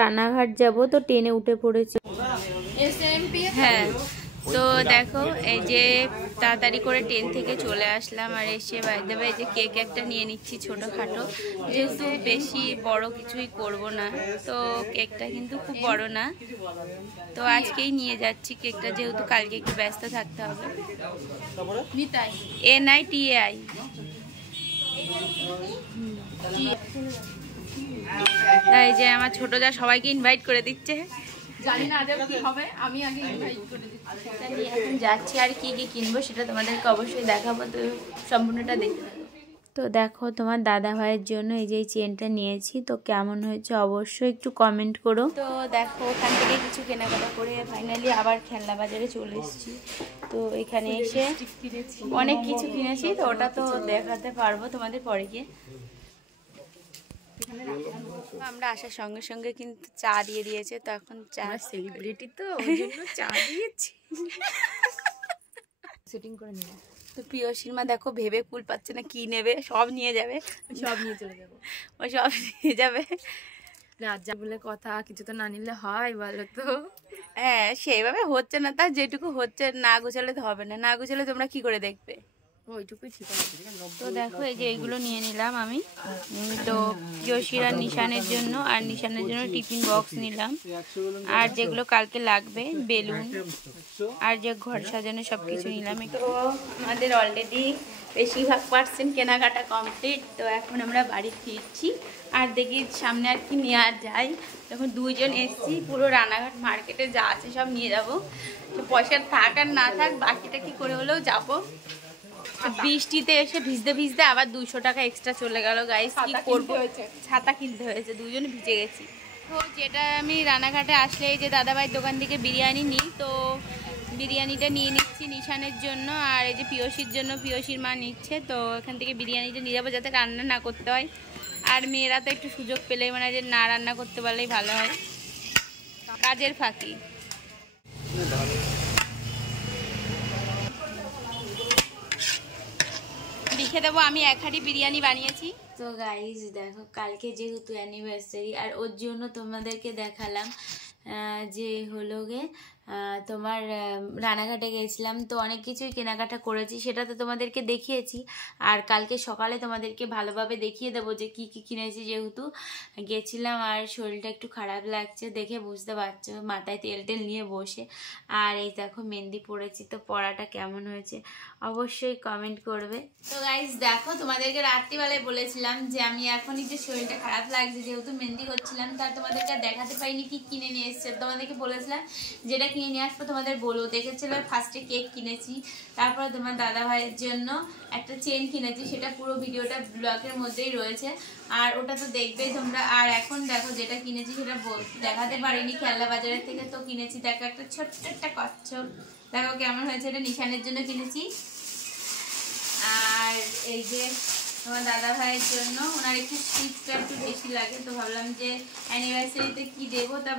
রানাঘাট যাব তো ট্রেনে উঠে পড়েছি। হ্যাঁ, তো দেখো এই যে তাড়াতাড়ি করে ট্রেন থেকে চলে আসলাম আর এসে বাইরে এই যে কেক একটা নিয়ে নিচ্ছি ছোটোখাটো, যেহেতু বেশি বড় কিছুই করব না, তো কেকটা কিন্তু খুব বড় না, তো আজকেই নিয়ে যাচ্ছি কেকটা, যেহেতু কালকে একটু ব্যস্ত থাকতে হবে। NITAI। তাই যে আমার ছোট যা সবাইকে ইনভাইট করে দিচ্ছে, জানি না আজ কি হবে, আমি আগে ইনভাইট করে দিচ্ছি। এখন যাচ্ছি আর কি কি কিনবো সেটা তোমাদেরকে অবশ্যই দেখাবো, তো সম্পূর্ণটা দেখতে থাকো। তো দেখো তোমার দাদা ভাইয়ের জন্য এই যে চেনটা নিয়েছি, তো কেমন হয়েছে অবশ্যই একটু কমেন্ট করো। তো দেখো ওখান থেকে কিছু কেনাকাটা করে ফাইনালি আবার খেলনা বাজারে চলে এসেছি। তো এখানে এসে অনেক কিছু কিনেছি, তো ওটা তো দেখাতে পারবো তোমাদের পরে গিয়ে। আমরা আসার সঙ্গে সঙ্গে কিন্তু চা দিয়ে দিয়েছে, তো এখন চা সেলিব্রিটি তো ওই জন্য চা দিয়েছি। সেটিং করে নিয়ে তো প্রিয়সীর মা দেখো ভেবে কুল পাচ্ছে না কি নেবে, সব নিয়ে যাবে, সব নিয়ে চলে যাবো, ও সব নিয়ে যাবে। রাজা বলে কথা, কিছু তো না নিলে হয় বলো তো? হ্যাঁ, সেইভাবে হচ্ছে না, তার যেটুকু হচ্ছে না গোছালে তো হবে না, না গোছালে তোমরা কি করে দেখবে, ওইটুকুই ঠিক আছে। তো দেখো এই যে এইগুলো নিয়ে নিলাম আমি, তো প্রিয়সীর আর নিশানের জন্য, আর নিশানের জন্য টিফিন বক্স নিলাম, আর যেগুলো কালকে লাগবে বেলুন আর যে ঘর সাজানো সব কিছু নিলাম। তো আমাদের অলরেডি বেশিরভাগ পার্সেন্ট কেনাকাটা কমপ্লিট, তো এখন আমরা বাড়ি ফিরছি, আর দেখি সামনে আর কি নিয়ে আর যাই। তখন দুইজন এসছি, পুরো রানাঘাট মার্কেটে যা আছে সব নিয়ে যাব, তো পয়সা থাক আর না থাক বাকিটা কি করে হলেও যাবো। বৃষ্টিতে এসে ভিজতে ভিজতে আবার 200 টাকা এক্সট্রা চলে গেল গাইস, কি করবো, ছাতা কিনতে হয়েছে, দুজনে ভিজে গেছি। তো যেটা আমি রানাঘাটে আসলে এই যে দাদাভাইয়ের দোকান থেকে বিরিয়ানি নিই, তো বিরিয়ানিটা নিয়ে নিচ্ছি নিশানের জন্য, আর এই যে প্রিয়সীর জন্য প্রিয়সীর মা নিচ্ছে, তো এখান থেকে বিরিয়ানিটা নিয়ে যাবো যাতে রান্না না করতে হয়, আর মেয়েরা তো একটু সুযোগ পেলেই মানে যে না রান্না করতে পারলেই ভালো হয়, কাজের ফাঁকি। লিখে দেবো আমি 1 হাঁড়ি বিরিয়ানি বানিয়েছি। তো গাইজ দেখো কালকে যেহেতু অ্যানিভার্সারি, আর ওর জন্য তোমাদেরকে দেখালাম যে হলো গে তোমার রানাঘাটে গেছিলাম, তো অনেক কিছুই কেনাকাটা করেছি, সেটা তো তোমাদেরকে দেখিয়েছি, আর কালকে সকালে তোমাদেরকে ভালোভাবে দেখিয়ে দেবো যে কি কি কিনেছি, যেহেতু গেছিলাম আর শরীরটা একটু খারাপ লাগছে দেখে বুঝতে পারছো, মাথায় তেল টেল নিয়ে বসে। আর এই দেখো মেহেন্দি পড়েছি, তো পড়াটা কেমন হয়েছে অবশ্যই কমেন্ট করবে। তো গাইজ দেখো তোমাদেরকে রাত্রিবেলায় বলেছিলাম যে আমি এখনই যে শরীরটা খারাপ লাগছে যেহেতু মেহেন্দি করছিলাম, তার তোমাদেরকে দেখাতে পারিনি কি কিনে নিয়ে এসছে, তোমাদেরকে বলেছিলাম যেটা কিনে নিয়ে আসবো তোমাদের বলবো। দেখেছিলাম ফার্স্টে কেক কিনেছি, তারপরে তোমার দাদা ভাইয়ের জন্য একটা চেন কিনেছি, সেটা পুরো ভিডিওটা ব্লগের মধ্যেই রয়েছে, আর ওটা তো দেখবেই তোমরা। আর এখন দেখো যেটা কিনেছি সেটা দেখাতে পারিনি খেলনা বাজারের থেকে, তো কিনেছি দেখো একটা ছোট্ট একটা কচ্ছপ, দেখো কেমন হয়েছে, এটা নিশানের জন্য কিনেছি। আর এই যে তোমার দাদা ভাইয়ের জন্য, ওনার একটু স্টিচটা একটু বেশি লাগে, তো ভাবলাম যে অ্যানিভার্সারিতে কি দেবো তা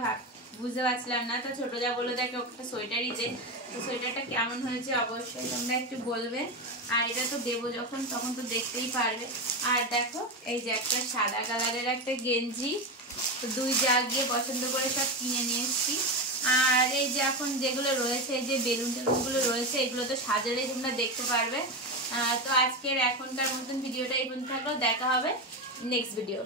বুঝতে পারছিলাম না, তো ছোটো যা বললো দেখো একটা সোয়েটারই দে, তো সোয়েটারটা কেমন হয়েছে অবশ্যই তোমরা একটু বলবে, আর এটা তো দেবো যখন তখন তো দেখতেই পারবে। আর দেখো এই যে একটা সাদা কালারের একটা গেঞ্জি, তো 2 যা গিয়ে পছন্দ করে সব কিনে নিয়ে এসেছি। আর এই যে এখন যেগুলো রয়েছে, এই যে বেলুন টেলুনগুলো রয়েছে, এগুলো তো সাজালেই তোমরা দেখতে পারবে। তো আজকের এখনকার মতন ভিডিওটা এই পর্যন্ত থাকলো, দেখা হবে নেক্সট ভিডিও।